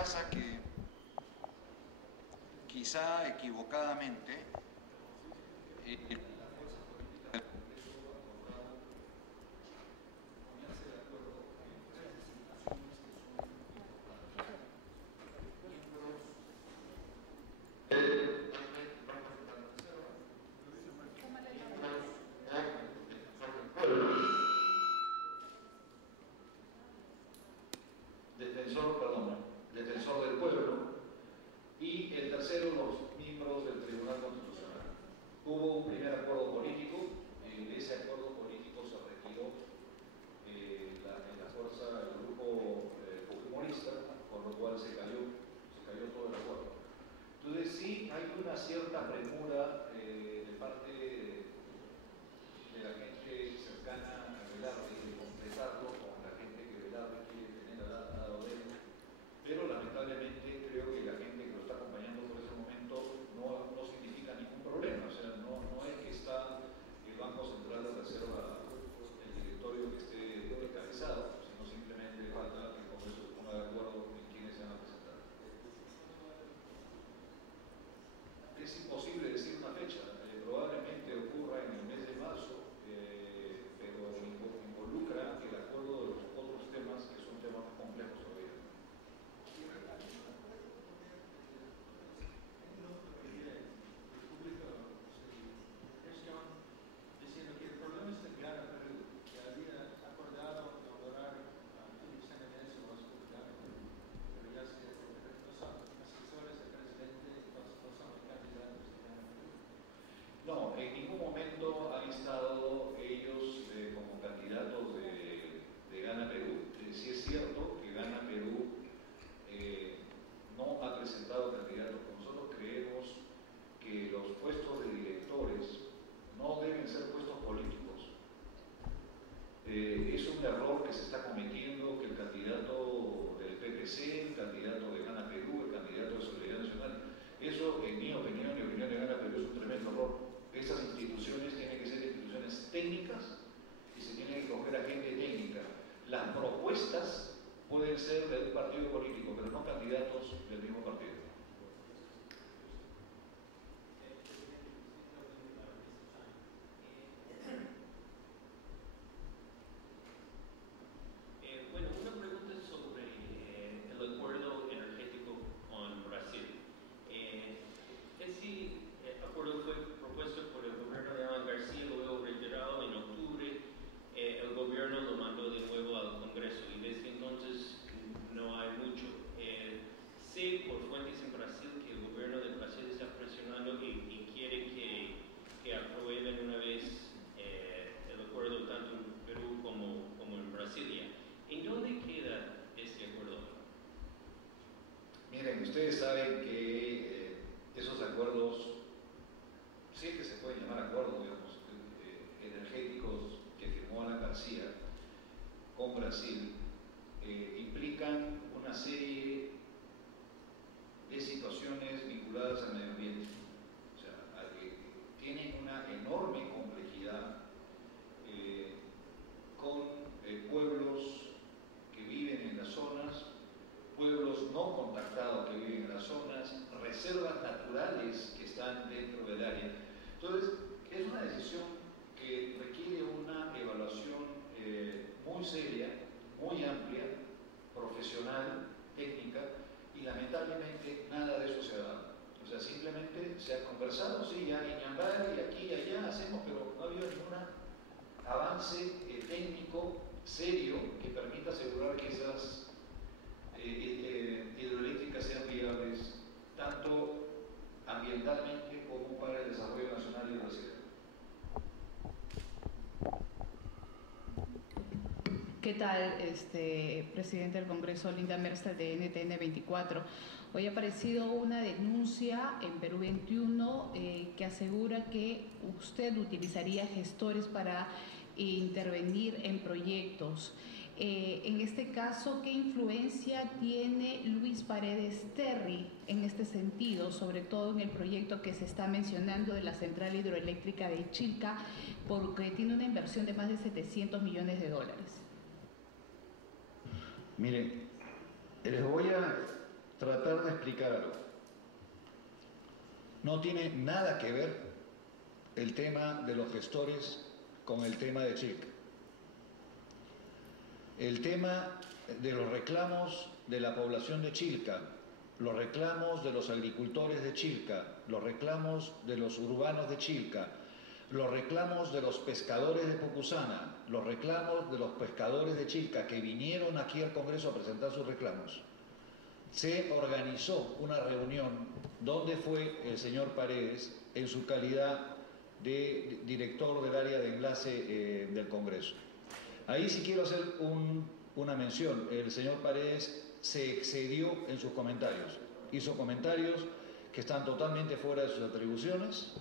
pasa que, quizá equivocadamente, defensor del pueblo, y el tercero, los miembros del Tribunal Constitucional. Hubo un primer acuerdo político, en ese acuerdo político se retiró la fuerza del grupo fujimorista, con lo cual se cayó todo el acuerdo. Entonces sí hay una cierta premura de parte de la gente cercana a Velarde de completarlo con la gente que Velarde quiere tener al lado de él, pero lamentablemente creo que la gente que lo está acompañando por ese momento no significa ningún problema. O sea, no es que está el Banco Central de Reserva, el directorio que esté encabezado, sino simplemente falta que el Congreso se ponga de acuerdo en quiénes se van a presentar. Es imposible decir una fecha, probablemente ocurra en el mes de marzo, pero involucra el acuerdo de los otros temas que son temas más complejos todavía. Diciendo que el problema es el Gana Perú, que había acordado colaborar a Felipe Sanganés o a su Gana Perú, pero ya no son asesores del presidente, no son candidatos de Gana Perú. No, en ningún momento han estado ellos como candidatos de Gana Perú. Sí es cierto que Gana Perú no ha presentado candidatos. Nosotros creemos que los puestos de directores no deben ser puestos políticos. Es un error que se está cometiendo, que el candidato del PPC, el candidato de Gana Perú, el candidato de Solidaridad Nacional, eso en mi opinión y opinión de Gana Perú es un tremendo error. Estas instituciones tienen que ser instituciones técnicas y se tiene que coger a gente técnica. Las propuestas pueden ser de un partido político, pero no candidatos del mismo partido. Bueno, una pregunta sobre el acuerdo energético con Brasil. Ese acuerdo fue propuesto por el gobierno de Alan García, luego retirado en octubre. El gobierno lo mandó de nuevo al Congreso y desde entonces no hay mucho. Sé por fuentes en Brasil que el gobierno de Brasil está presionando y quiere que aprueben una vez el acuerdo tanto en Perú como en Brasilia. ¿En dónde queda este acuerdo? Miren, ustedes saben que esos acuerdos, sí que se pueden llamar acuerdos, digamos, energéticos que firmó Alan García con Brasil, implican una serie de situaciones vinculadas al medio ambiente. O sea, tienen una enorme complejidad con pueblos que viven en las zonas, pueblos no contactados que viven en las zonas, reservas naturales que están dentro del área. Entonces, es una decisión que requiere una evaluación muy seria, muy amplia, profesional, técnica, y lamentablemente nada de eso se ha dado. O sea, simplemente se ha conversado, sí, ya en Ñambara y aquí y allá hacemos, pero no ha habido ningún avance técnico serio que permita asegurar que esas hidroeléctricas sean viables tanto ambientalmente como para el desarrollo nacional y de la ciudad. ¿Qué tal, presidente del Congreso, Linda Merster de NTN 24? Hoy ha aparecido una denuncia en Perú 21 que asegura que usted utilizaría gestores para intervenir en proyectos. En este caso, ¿qué influencia tiene Luis Paredes Terry en este sentido, sobre todo en el proyecto que se está mencionando de la central hidroeléctrica de Chilca, porque tiene una inversión de más de 700 millones de dólares? Miren, les voy a tratar de explicar algo. No tiene nada que ver el tema de los gestores con el tema de Chilca. El tema de los reclamos de la población de Chilca, los reclamos de los agricultores de Chilca, los reclamos de los urbanos de Chilca, los reclamos de los pescadores de Pucusana, los reclamos de los pescadores de Chilca que vinieron aquí al Congreso a presentar sus reclamos. Se organizó una reunión donde fue el señor Paredes en su calidad de director del área de enlace del Congreso. Ahí sí quiero hacer una mención. El señor Paredes se excedió en sus comentarios. Hizo comentarios que están totalmente fuera de sus atribuciones,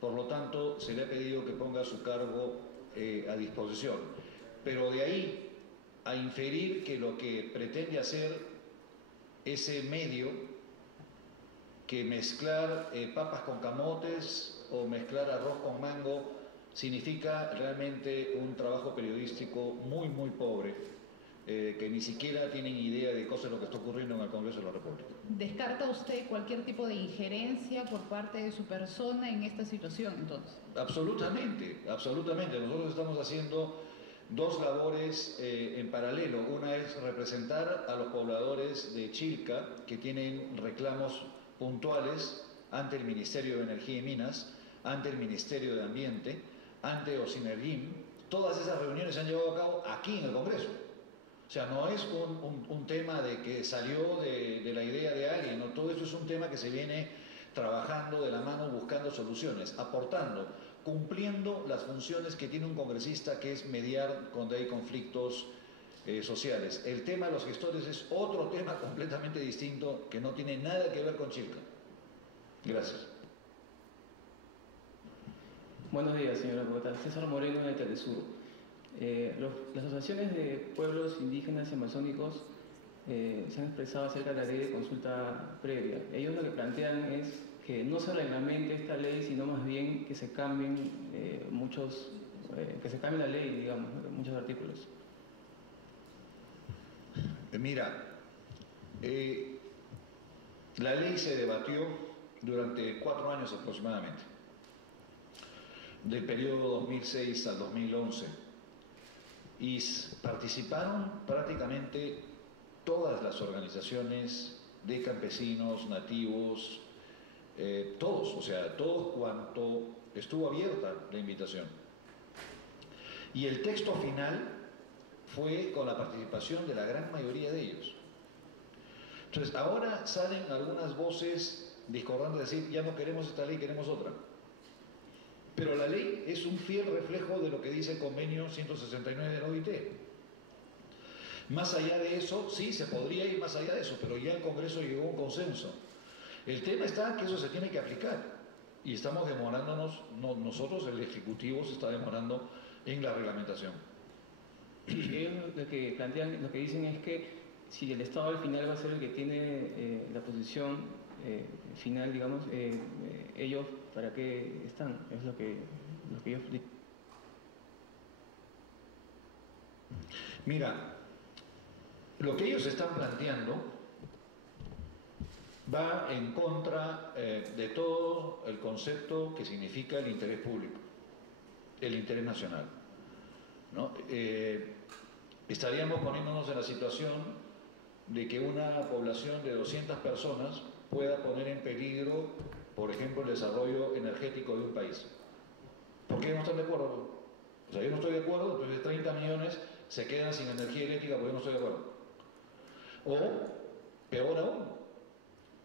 por lo tanto se le ha pedido que ponga su cargo a disposición. Pero de ahí a inferir que lo que pretende hacer ese medio, que mezclar papas con camotes o mezclar arroz con mango, significa realmente un trabajo periodístico muy, muy pobre, que ni siquiera tienen idea de cosas de lo que está ocurriendo en el Congreso de la República. ¿Descarta usted cualquier tipo de injerencia por parte de su persona en esta situación, entonces? Absolutamente, absolutamente. Nosotros estamos haciendo dos labores en paralelo. Una es representar a los pobladores de Chilca que tienen reclamos puntuales ante el Ministerio de Energía y Minas, ante el Ministerio de Ambiente, ante Osinergim. Todas esas reuniones se han llevado a cabo aquí en el Congreso. O sea, no es un tema de que salió de la idea de alguien, no, todo esto es un tema que se viene trabajando de la mano, buscando soluciones, aportando, cumpliendo las funciones que tiene un congresista, que es mediar cuando hay conflictos sociales. El tema de los gestores es otro tema completamente distinto que no tiene nada que ver con Chilca. Gracias. Buenos días, señora Bogotá. César Moreno, de Telesur. Las asociaciones de pueblos indígenas y amazónicos se han expresado acerca de la ley de consulta previa. Ellos lo que plantean es que no se reglamente esta ley, sino más bien que se cambien que se cambie la ley, digamos, muchos artículos. Mira, la ley se debatió durante 4 años aproximadamente, del periodo 2006 al 2011. Y participaron prácticamente todas las organizaciones de campesinos, nativos, todos, o sea, todos cuanto estuvo abierta la invitación. Y el texto final fue con la participación de la gran mayoría de ellos. Entonces, ahora salen algunas voces discordantes de decir, ya no queremos esta ley, queremos otra. Pero la ley es un fiel reflejo de lo que dice el convenio 169 de la OIT. Más allá de eso, sí, se podría ir más allá de eso, pero ya el Congreso llegó a un consenso. El tema está que eso se tiene que aplicar. Y estamos demorándonos, nosotros, el Ejecutivo, se está demorando en la reglamentación. Y ellos lo que plantean, lo que dicen es que si el Estado al final va a ser el que tiene la posición final, digamos, ellos ¿para qué están? Es lo que ellos... Mira, lo que ellos están planteando va en contra de todo el concepto que significa el interés público, el interés nacional, ¿no? Estaríamos poniéndonos en la situación de que una población de 200 personas pueda poner en peligro, por ejemplo, el desarrollo energético de un país. ¿Por qué no están de acuerdo? O sea, yo no estoy de acuerdo, entonces 30 millones se quedan sin energía eléctrica porque yo no estoy de acuerdo. O, peor aún,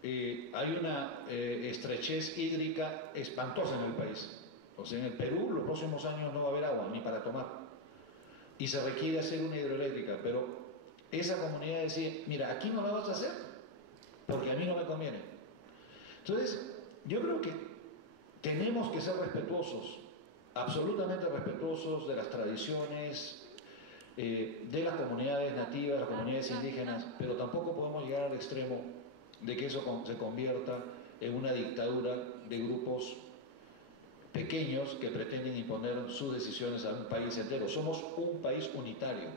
hay una estrechez hídrica espantosa en el país. O sea, en el Perú los próximos años no va a haber agua ni para tomar. Y se requiere hacer una hidroeléctrica, pero esa comunidad decía, mira, aquí no la vas a hacer porque a mí no me conviene. Entonces, yo creo que tenemos que ser respetuosos, absolutamente respetuosos de las tradiciones, de las comunidades nativas, las comunidades indígenas, pero tampoco podemos llegar al extremo de que eso se convierta en una dictadura de grupos pequeños que pretenden imponer sus decisiones a un país entero. Somos un país unitario,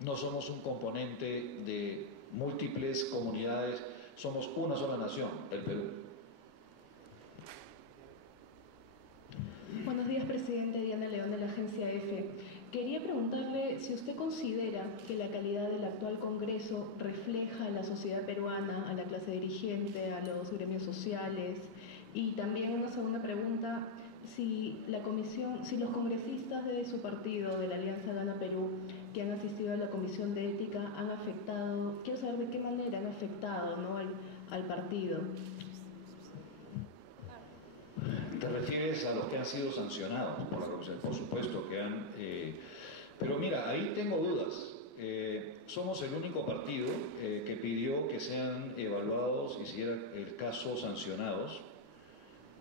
no somos un componente de múltiples comunidades, Somos una sola nación, el Perú. Buenos días, presidente. Diana León, de la agencia EFE. Quería preguntarle si usted considera que la calidad del actual Congreso refleja a la sociedad peruana, a la clase dirigente, a los gremios sociales. Y también una segunda pregunta, si los congresistas de su partido, de la Alianza Gana Perú, que han asistido a la Comisión de Ética, han afectado, quiero saber de qué manera han afectado, ¿no?, al partido. ¿Te refieres a los que han sido sancionados por la Comisión? Por supuesto que han... pero mira, ahí tengo dudas. Somos el único partido que pidió que sean evaluados y, si era el caso, sancionados.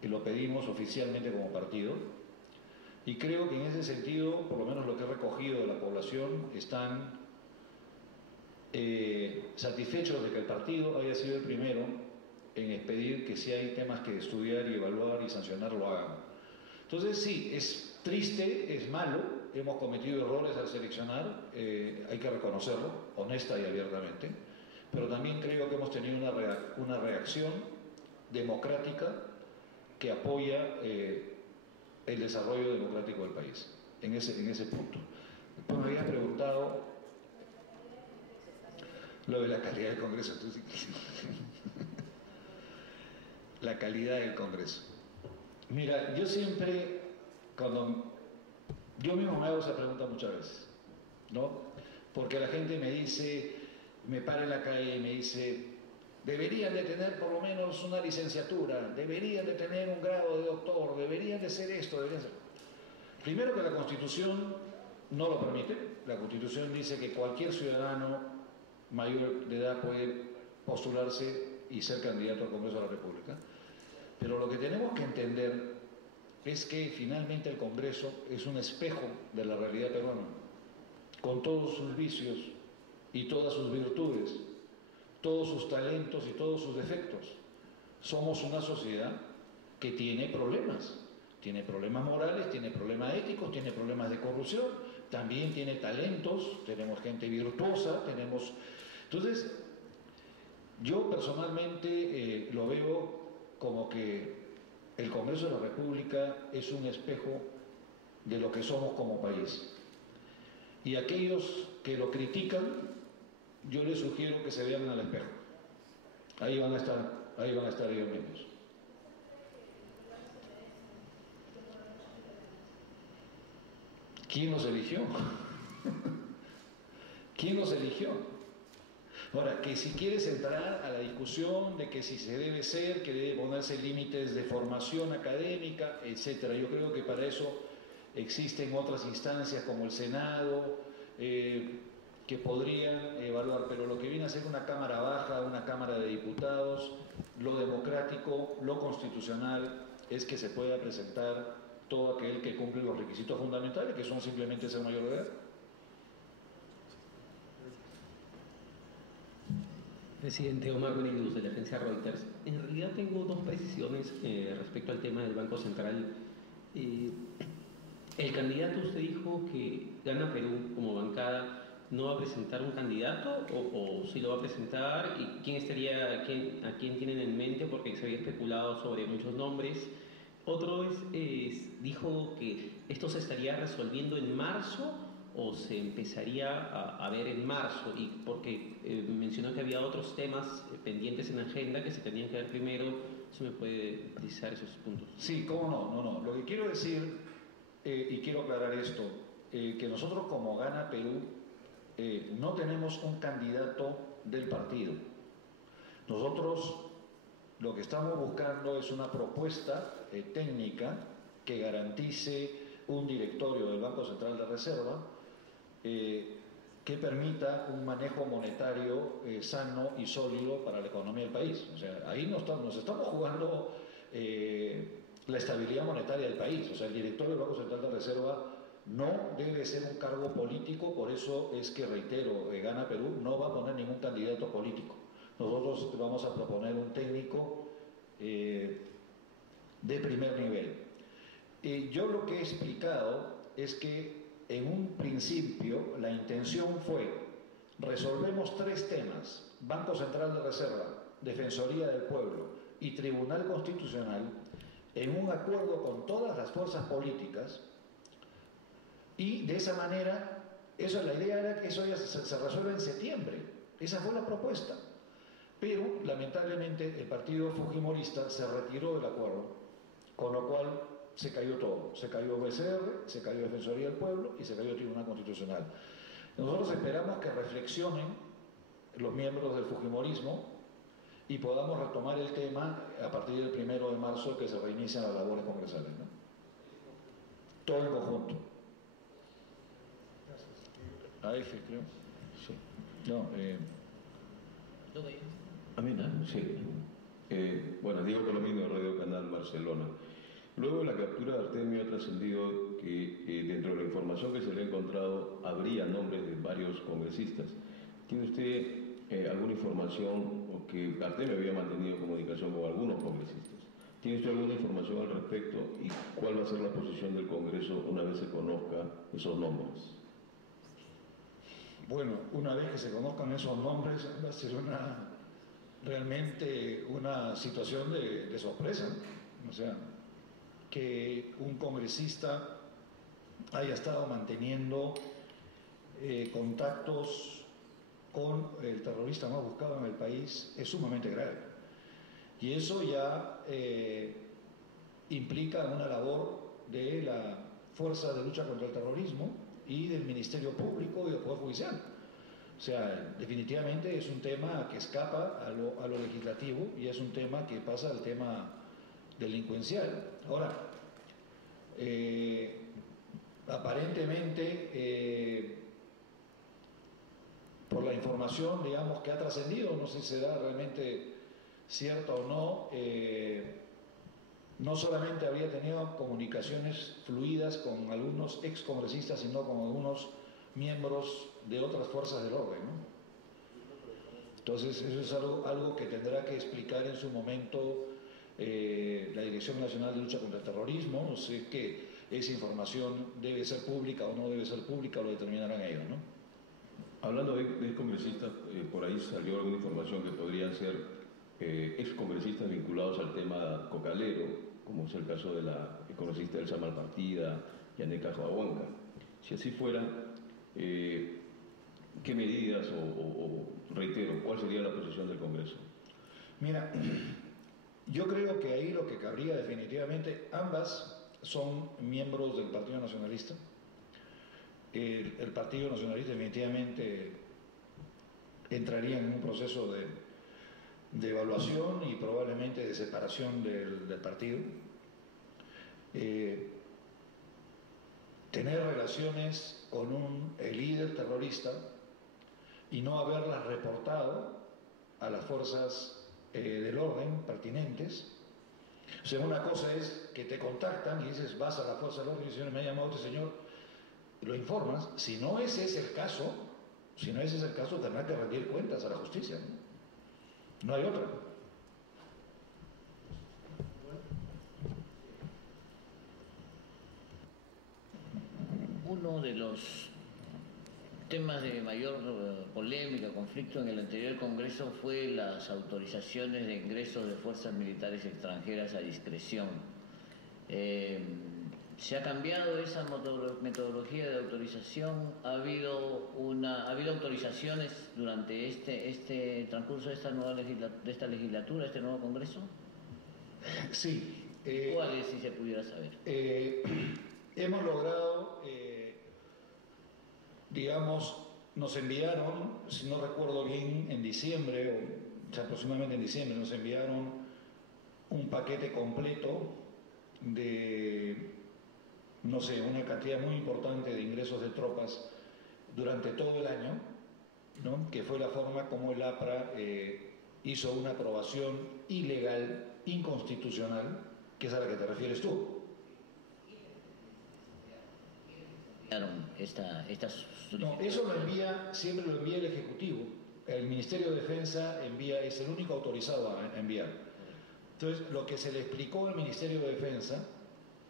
Que lo pedimos oficialmente como partido. Y creo que en ese sentido, por lo menos lo que he recogido de la población, están satisfechos de que el partido haya sido el primero en expedir que si hay temas que estudiar y evaluar y sancionar, lo hagan. Entonces sí, es triste, es malo, hemos cometido errores al seleccionar, hay que reconocerlo, honesta y abiertamente, pero también creo que hemos tenido una reacción democrática que apoya el desarrollo democrático del país, en ese punto. Después me habías preguntado lo de la calidad del Congreso. La calidad del Congreso. Mira, yo siempre, yo mismo me hago esa pregunta muchas veces, ¿no? Porque la gente me dice, me para en la calle y me dice, deberían de tener por lo menos una licenciatura, deberían de tener un grado de doctor, deberían de ser esto, deberían ser... Primero, que la Constitución no lo permite. La Constitución dice que cualquier ciudadano mayor de edad puede postularse y ser candidato al Congreso de la República. Pero lo que tenemos que entender es que finalmente el Congreso es un espejo de la realidad peruana, con todos sus vicios y todas sus virtudes, todos sus talentos y todos sus defectos. Somos una sociedad que tiene problemas morales, tiene problemas éticos, tiene problemas de corrupción, también tiene talentos, tenemos gente virtuosa, tenemos... Entonces, yo personalmente lo veo como que el Congreso de la República es un espejo de lo que somos como país. Y aquellos que lo critican, yo les sugiero que se vean al espejo. Ahí van a estar ellos mismos. ¿Quién los eligió? ¿Quién los eligió? Ahora, que si quieres entrar a la discusión de que si se debe ser, que debe ponerse límites de formación académica, etcétera, yo creo que para eso existen otras instancias como el Senado, que podrían evaluar, pero lo que viene a ser una Cámara Baja, una Cámara de Diputados, lo democrático, lo constitucional, es que se pueda presentar todo aquel que cumple los requisitos fundamentales, que son simplemente ser mayor de edad. Presidente, Omar Beniluz, de la agencia Reuters. En realidad tengo dos precisiones respecto al tema del Banco Central. El candidato, usted dijo que Gana Perú como bancada no va a presentar un candidato, o si lo va a presentar, y a quién tienen en mente, porque se había especulado sobre muchos nombres. Otro dijo que esto se estaría resolviendo en marzo, o se empezaría a ver en marzo, y porque mencionó que había otros temas pendientes en agenda que se tenían que ver primero. ¿Eso me puede precisar esos puntos? Sí, cómo no. Lo que quiero decir, y quiero aclarar esto, que nosotros como Gana Perú no tenemos un candidato del partido. Nosotros lo que estamos buscando es una propuesta técnica que garantice un directorio del Banco Central de Reserva que permita un manejo monetario sano y sólido para la economía del país. O sea, ahí nos estamos jugando la estabilidad monetaria del país. O sea, el directorio del Banco Central de Reserva no debe ser un cargo político, por eso es que, reitero, Gana Perú no va a poner ningún candidato político. Nosotros vamos a proponer un técnico de primer nivel. Yo lo que he explicado es que en un principio la intención fue: resolvemos tres temas: Banco Central de Reserva, Defensoría del Pueblo y Tribunal Constitucional en un acuerdo con todas las fuerzas políticas, y de esa manera, la idea era que eso ya se resuelva en septiembre. Esa fue la propuesta. Pero, lamentablemente, el partido fujimorista se retiró del acuerdo, con lo cual se cayó todo. Se cayó BCR, se cayó Defensoría del Pueblo y se cayó el Tribunal Constitucional. Nosotros esperamos que reflexionen los miembros del fujimorismo y podamos retomar el tema a partir del 1 de marzo, que se reinician las labores congresales, ¿no? Todo en conjunto. AF, creo. Sí. No, A mí, ¿no? Sí. Bueno, Diego Colomino, Radio Canal Barcelona. Luego de la captura de Artemio ha trascendido que dentro de la información que se le ha encontrado habría nombres de varios congresistas. ¿Tiene usted alguna información o que Artemio había mantenido comunicación con algunos congresistas? ¿Tiene usted alguna información al respecto y cuál va a ser la posición del Congreso una vez se conozca esos nombres? Bueno, una vez que se conozcan esos nombres va a ser realmente una situación de sorpresa, ¿no? O sea, que un congresista haya estado manteniendo contactos con el terrorista más buscado en el país es sumamente grave. Y eso ya implica una labor de la Fuerza de Lucha contra el Terrorismo y del Ministerio Público y del Poder Judicial. O sea, definitivamente es un tema que escapa a lo legislativo y es un tema que pasa al tema delincuencial. Ahora, aparentemente, por la información, digamos, que ha trascendido, no sé si será realmente cierta o no, no solamente habría tenido comunicaciones fluidas con algunos excongresistas, sino con algunos miembros de otras fuerzas del orden, ¿no? Entonces, eso es algo que tendrá que explicar en su momento la Dirección Nacional de Lucha contra el Terrorismo. No sé que esa información debe ser pública o no debe ser pública, lo determinarán ellos, ¿no? Hablando de congresistas, por ahí salió alguna información que podrían ser excongresistas vinculados al tema cocalero, como es el caso de la congresista Elsa Malpartida, Yaneca Joahuanca. Si así fuera, ¿qué medidas o reitero, cuál sería la posición del Congreso? Mira, yo creo que ahí lo que cabría definitivamente, ambas son miembros del Partido Nacionalista. El Partido Nacionalista definitivamente entraría en un proceso de evaluación y probablemente de separación del partido. Tener relaciones con el líder terrorista y no haberlas reportado a las fuerzas del orden pertinentes. O sea, una cosa es que te contactan y dices, vas a la fuerza del orden y dices, me ha llamado este señor, lo informas. Si no ese es el caso, tendrá que rendir cuentas a la justicia, ¿no? No hay otra. Uno de los temas de mayor polémica, conflicto en el anterior Congreso fue las autorizaciones de ingresos de fuerzas militares extranjeras a discreción. ¿Se ha cambiado esa metodología de autorización? ¿Ha habido autorizaciones durante este transcurso de esta legislatura, este nuevo Congreso? Sí. ¿Cuáles, si se pudiera saber? Hemos logrado, digamos, nos enviaron, si no recuerdo bien, en diciembre, o sea, aproximadamente en diciembre, nos enviaron un paquete completo de, no sé, una cantidad muy importante de ingresos de tropas durante todo el año, ¿no? Que fue la forma como el APRA hizo una aprobación ilegal, inconstitucional, que es a la que te refieres tú. No, eso siempre lo envía el Ejecutivo. El Ministerio de Defensa es el único autorizado a enviar. Entonces, lo que se le explicó al Ministerio de Defensa,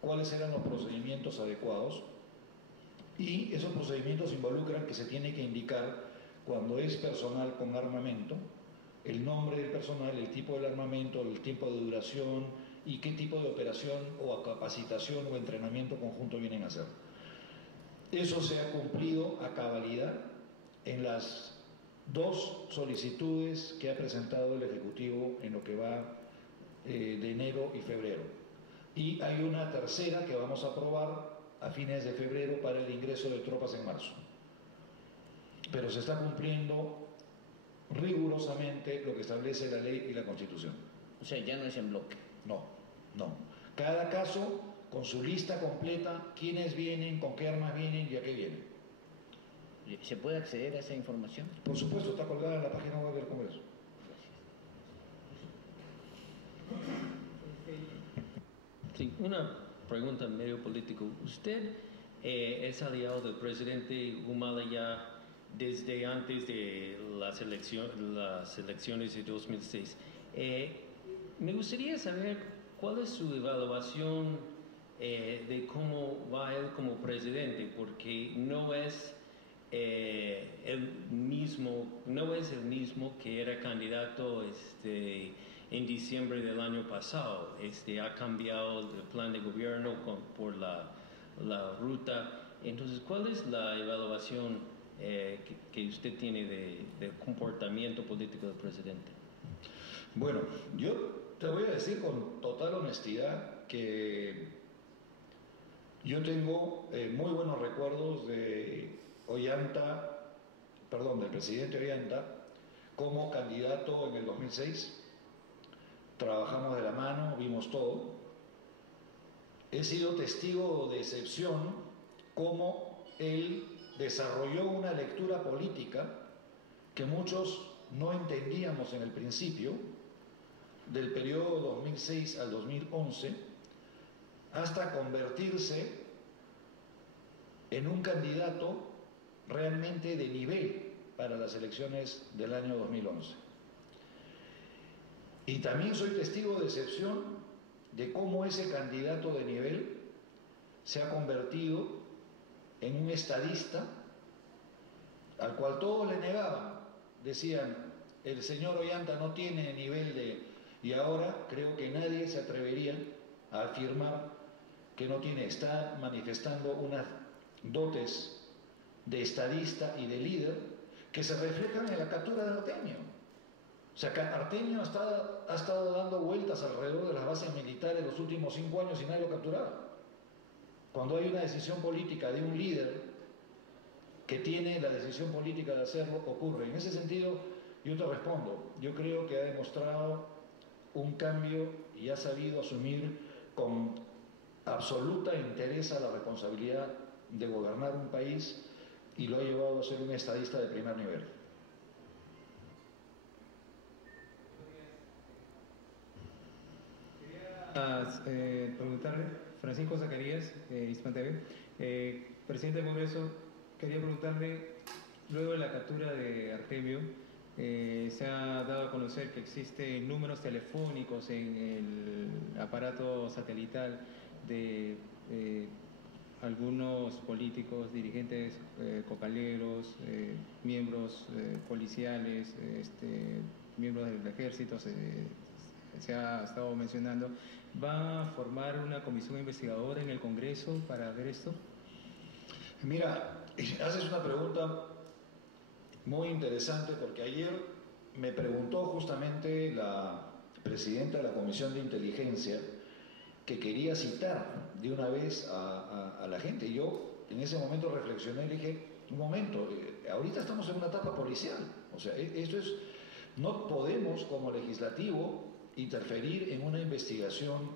cuáles eran los procedimientos adecuados, y esos procedimientos involucran que se tiene que indicar cuando es personal con armamento, el nombre del personal, el tipo del armamento, el tiempo de duración y qué tipo de operación o capacitación o entrenamiento conjunto vienen a hacer. Eso se ha cumplido a cabalidad en las 2 solicitudes que ha presentado el Ejecutivo en lo que va de enero y febrero. Y hay una tercera que vamos a aprobar a fines de febrero para el ingreso de tropas en marzo. Pero se está cumpliendo rigurosamente lo que establece la ley y la Constitución. O sea, ya no es en bloque. No, no. Cada caso con su lista completa, quiénes vienen, con qué armas vienen y a qué vienen. ¿Se puede acceder a esa información? Por supuesto, está colgada en la página web del Congreso. Sí, una pregunta medio político. Usted es aliado del presidente Humala ya desde antes de las elecciones de 2006. Me gustaría saber cuál es su evaluación de cómo va él como presidente, porque no es el mismo que era candidato en diciembre del año pasado. Ha cambiado el plan de gobierno por la ruta. Entonces, ¿cuál es la evaluación que usted tiene del comportamiento político del presidente? Bueno, yo te voy a decir con total honestidad que yo tengo muy buenos recuerdos de del presidente Ollanta como candidato en el 2006. Trabajamos de la mano, vimos todo. He sido testigo de excepción cómo él desarrolló una lectura política que muchos no entendíamos en el principio, del periodo 2006 al 2011, hasta convertirse en un candidato realmente de nivel para las elecciones del año 2011. Y también soy testigo de excepción de cómo ese candidato de nivel se ha convertido en un estadista al cual todos le negaban. Decían, el señor Ollanta no tiene nivel de... Y ahora creo que nadie se atrevería a afirmar que no tiene. Está manifestando unas dotes de estadista y de líder que se reflejan en la captura de Artemio. O sea, que Artemio ha estado dando vueltas alrededor de las bases militares los últimos 5 años y nadie lo capturaba. Cuando hay una decisión política de un líder que tiene la decisión política de hacerlo, ocurre. En ese sentido, yo te respondo, yo creo que ha demostrado un cambio y ha sabido asumir con absoluta interés a la responsabilidad de gobernar un país y lo ha llevado a ser un estadista de primer nivel. Preguntarle, Francisco Zacarías, Hispan TV, presidente del Congreso, quería preguntarle, luego de la captura de Artemio, se ha dado a conocer que existen números telefónicos en el aparato satelital de algunos políticos, dirigentes cocaleros, miembros policiales, miembros del ejército, se ha estado mencionando. ¿Va a formar una comisión investigadora en el Congreso para ver esto? Mira, haces una pregunta muy interesante porque ayer me preguntó justamente la presidenta de la Comisión de Inteligencia que quería citar de una vez a la gente. Yo en ese momento reflexioné y le dije, un momento, ahorita estamos en una etapa policial. O sea, esto es, no podemos como legislativo interferir en una investigación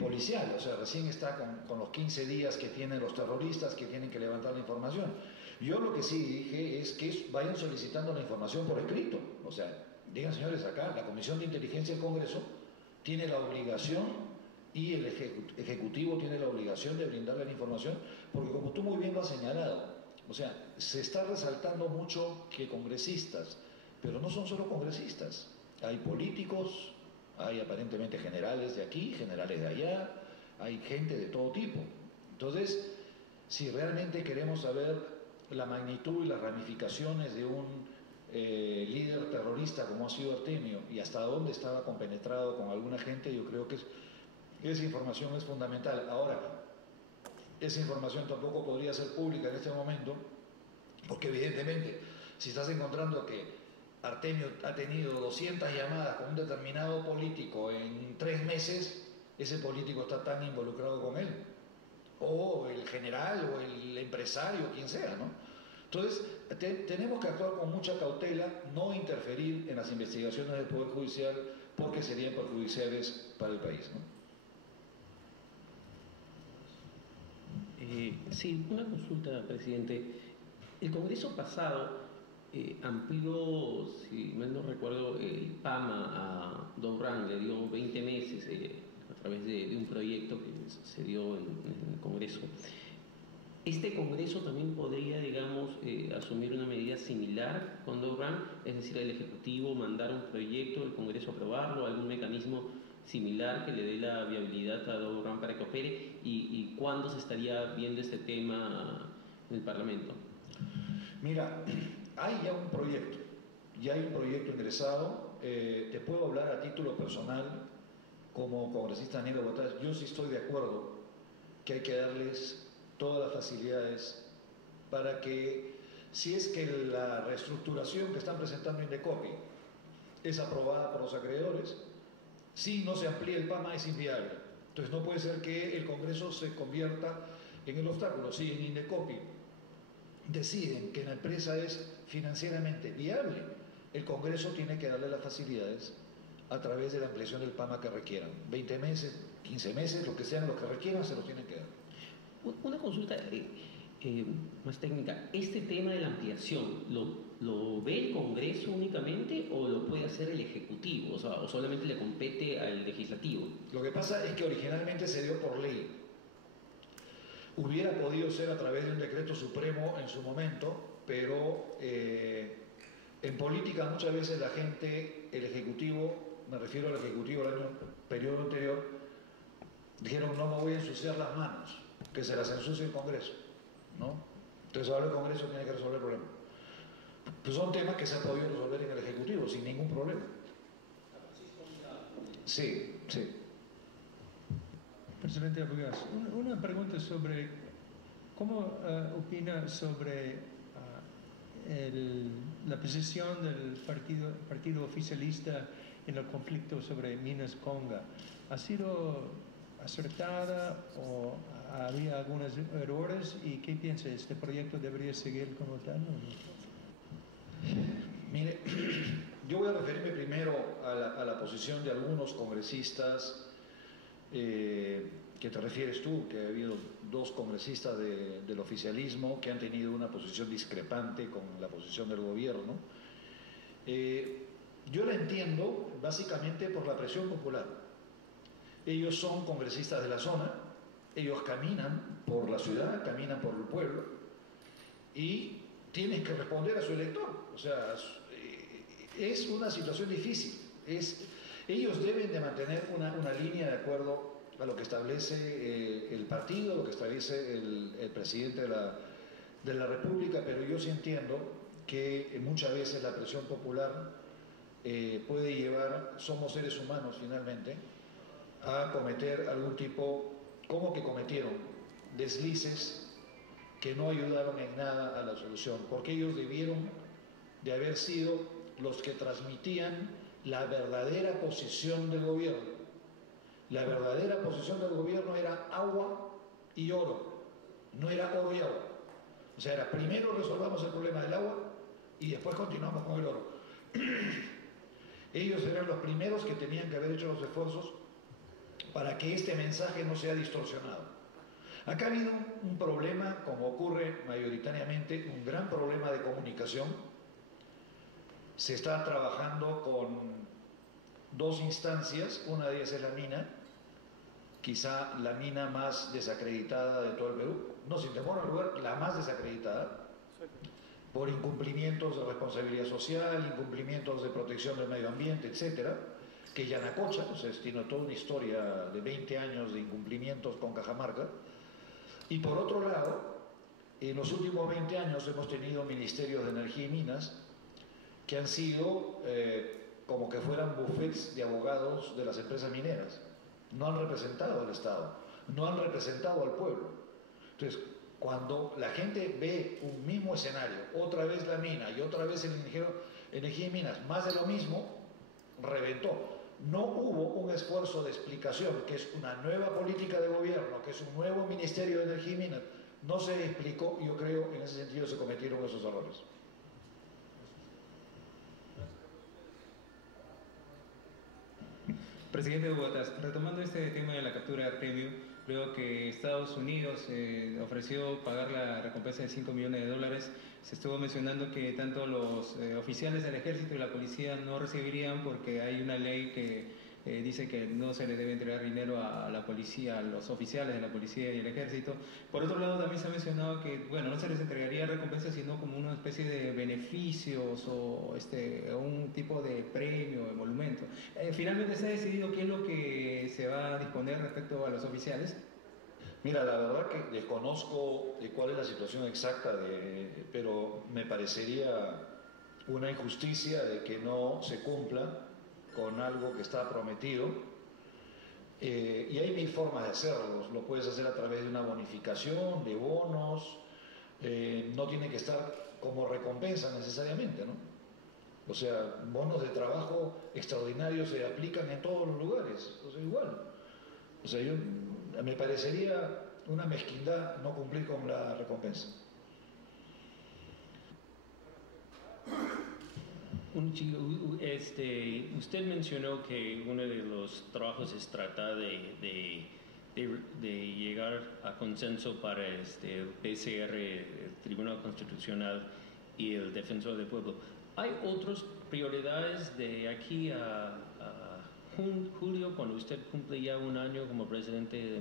policial. O sea, recién está con los 15 días que tienen los terroristas que tienen que levantar la información. Yo lo que sí dije es que vayan solicitando la información por escrito. O sea, digan, señores, acá la Comisión de Inteligencia del Congreso tiene la obligación y el Ejecutivo tiene la obligación de brindarle la información, porque como tú muy bien lo has señalado, o sea, se está resaltando mucho que congresistas, pero no son solo congresistas, hay políticos, hay aparentemente generales de aquí, generales de allá, hay gente de todo tipo. Entonces, si realmente queremos saber la magnitud y las ramificaciones de un líder terrorista como ha sido Artemio y hasta dónde estaba compenetrado con alguna gente, yo creo que esa información es fundamental. Ahora, esa información tampoco podría ser pública en este momento, porque evidentemente, si estás encontrando que Artemio ha tenido 200 llamadas con un determinado político en 3 meses, ese político está tan involucrado con él, o el general, o el empresario, quien sea, ¿no? Entonces, tenemos que actuar con mucha cautela, no interferir en las investigaciones del Poder Judicial, porque serían perjudiciales para el país, ¿no? Sí, una consulta, presidente. El Congreso pasado amplió, si mal no recuerdo, el PAMA a Dourán, le dio 20 meses a través de un proyecto que se dio en el Congreso. ¿Este Congreso también podría, digamos, asumir una medida similar con Dourán? Es decir, el Ejecutivo mandar un proyecto, el Congreso aprobarlo, algún mecanismo similar que le dé la viabilidad a Dourán para que opere, y cuándo se estaría viendo este tema en el Parlamento. Mira, hay ya un proyecto ingresado. Te puedo hablar a título personal como congresista Aníbal Botas. Yo sí estoy de acuerdo que hay que darles todas las facilidades para que, si es que la reestructuración que están presentando Indecopi es aprobada por los acreedores, si no se amplía el PAMA es inviable. Entonces no puede ser que el Congreso se convierta en el obstáculo. Si en Indecopi deciden que la empresa es financieramente viable, el Congreso tiene que darle las facilidades a través de la ampliación del PAMA que requieran. 20 meses, 15 meses, lo que sean, los que requieran, se los tienen que dar. Una consulta más técnica. ¿Este tema de la ampliación lo ve el Congreso únicamente o lo puede hacer el Ejecutivo? O sea, ¿o solamente le compete al Legislativo? Lo que pasa es que originalmente se dio por ley. Hubiera podido ser a través de un decreto supremo en su momento, pero en política muchas veces la gente, el Ejecutivo, me refiero al Ejecutivo del periodo anterior, dijeron: no me voy a ensuciar las manos, que se las ensucie el Congreso, ¿no? Entonces ahora el Congreso tiene que resolver el problema. Pues son temas que se han podido resolver en el Ejecutivo sin ningún problema. Sí, sí. Presidente Arbugas, una pregunta sobre cómo opina sobre la posición del partido oficialista en el conflicto sobre Minas Conga. ¿Ha sido acertada o había algunos errores? ¿Y qué piensa? ¿Este proyecto debería seguir como tal? Mire, yo voy a referirme primero a la posición de algunos congresistas que te refieres tú, que ha habido 2 congresistas del oficialismo que han tenido una posición discrepante con la posición del gobierno. Yo la entiendo básicamente por la presión popular. Ellos son congresistas de la zona, ellos caminan por la ciudad, caminan por el pueblo y tienen que responder a su elector. O sea, es una situación difícil. Ellos deben de mantener una línea de acuerdo a lo que establece el partido, lo que establece el presidente de la República, pero yo sí entiendo que muchas veces la presión popular puede llevar, somos seres humanos finalmente, a cometer algún tipo, como que cometieron, deslices que no ayudaron en nada a la solución, porque ellos debieron de haber sido los que transmitían la verdadera posición del gobierno. La verdadera posición del gobierno era agua y oro, no era oro y agua. O sea, era primero resolvamos el problema del agua y después continuamos con el oro. Ellos eran los primeros que tenían que haber hecho los esfuerzos para que este mensaje no sea distorsionado. Acá ha habido un problema, como ocurre mayoritariamente, un gran problema de comunicación. Se está trabajando con 2 instancias, una de ellas es la mina, quizá la mina más desacreditada de todo el Perú, no sin temor al lugar, la más desacreditada, por incumplimientos de responsabilidad social, incumplimientos de protección del medio ambiente, etcétera, que Yanacocha, o sea, tiene toda una historia de 20 años de incumplimientos con Cajamarca. Y por otro lado, en los últimos 20 años hemos tenido ministerios de energía y minas que han sido como que fueran bufetes de abogados de las empresas mineras. No han representado al Estado, no han representado al pueblo. Entonces, cuando la gente ve un mismo escenario, otra vez la mina y otra vez el Energía y Minas, más de lo mismo, reventó. No hubo un esfuerzo de explicación, que es una nueva política de gobierno, que es un nuevo Ministerio de Energía y Minas. No se explicó, y yo creo en ese sentido se cometieron esos errores. Presidente Bogotas, retomando este tema de la captura de Artemio, luego que Estados Unidos ofreció pagar la recompensa de $5 millones, se estuvo mencionando que tanto los oficiales del ejército y la policía no recibirían porque hay una ley que dice que no se le debe entregar dinero a la policía, a los oficiales de la policía y el ejército. Por otro lado, también se ha mencionado que, bueno, no se les entregaría recompensas, sino como una especie de beneficios o un tipo de premio, emolumento. Finalmente, ¿se ha decidido qué es lo que se va a disponer respecto a los oficiales? Mira, la verdad que desconozco cuál es la situación exacta, pero me parecería una injusticia de que no se cumpla con algo que está prometido. Y hay mil formas de hacerlo. Lo puedes hacer a través de una bonificación, de bonos, no tiene que estar como recompensa necesariamente, ¿no? O sea, bonos de trabajo extraordinarios se aplican en todos los lugares, o sea, igual. O sea, me parecería una mezquindad no cumplir con la recompensa. Usted mencionó que uno de los trabajos es tratar de llegar a consenso para el PCR, el Tribunal Constitucional y el Defensor del Pueblo. ¿Hay otras prioridades de aquí a julio, cuando usted cumple ya un año como presidente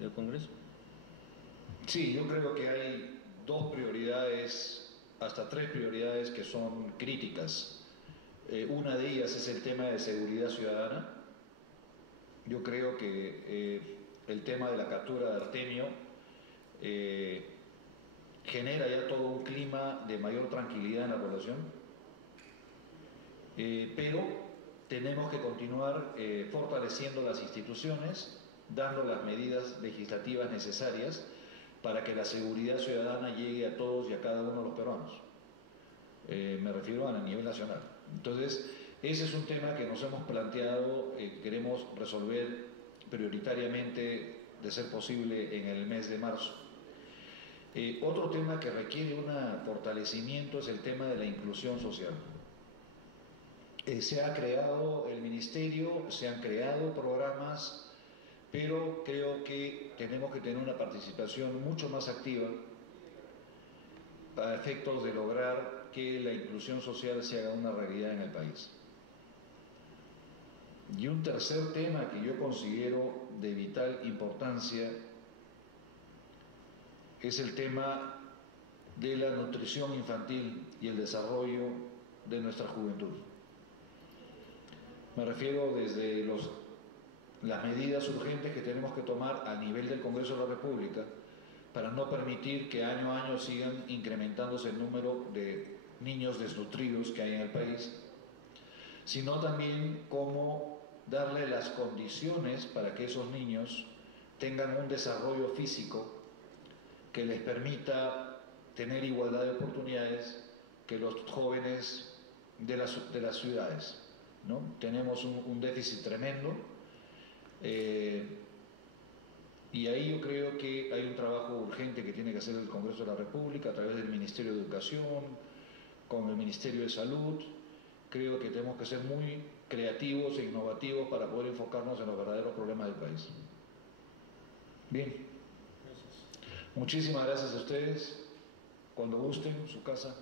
del Congreso? Sí, yo creo que hay dos prioridades, hasta tres prioridades que son críticas. Una de ellas es el tema de seguridad ciudadana. Yo creo que el tema de la captura de Artemio genera ya todo un clima de mayor tranquilidad en la población, pero tenemos que continuar fortaleciendo las instituciones, dando las medidas legislativas necesarias para que la seguridad ciudadana llegue a todos y a cada uno de los peruanos. Me refiero a nivel nacional. Entonces, ese es un tema que nos hemos planteado, queremos resolver prioritariamente, de ser posible, en el mes de marzo. Otro tema que requiere un fortalecimiento es el tema de la inclusión social. Se ha creado el ministerio, se han creado programas, pero creo que tenemos que tener una participación mucho más activa para efectos de lograr que la inclusión social se haga una realidad en el país. Y un tercer tema que yo considero de vital importancia es el tema de la nutrición infantil y el desarrollo de nuestra juventud. Me refiero desde las medidas urgentes que tenemos que tomar a nivel del Congreso de la República para no permitir que año a año sigan incrementándose el número de niños desnutridos que hay en el país, sino también cómo darle las condiciones para que esos niños tengan un desarrollo físico que les permita tener igualdad de oportunidades que los jóvenes de las ciudades, ¿no? Tenemos un déficit tremendo, y ahí yo creo que hay un trabajo urgente que tiene que hacer el Congreso de la República a través del Ministerio de Educación, con el Ministerio de Salud. Creo que tenemos que ser muy creativos e innovativos para poder enfocarnos en los verdaderos problemas del país. Bien. Gracias. Muchísimas gracias a ustedes. Cuando gusten, su casa.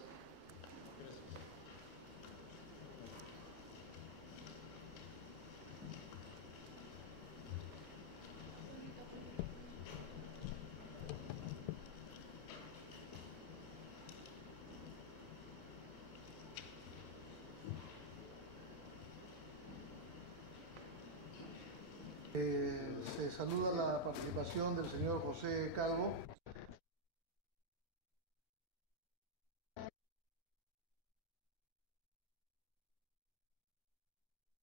Se saluda la participación del señor José Calvo.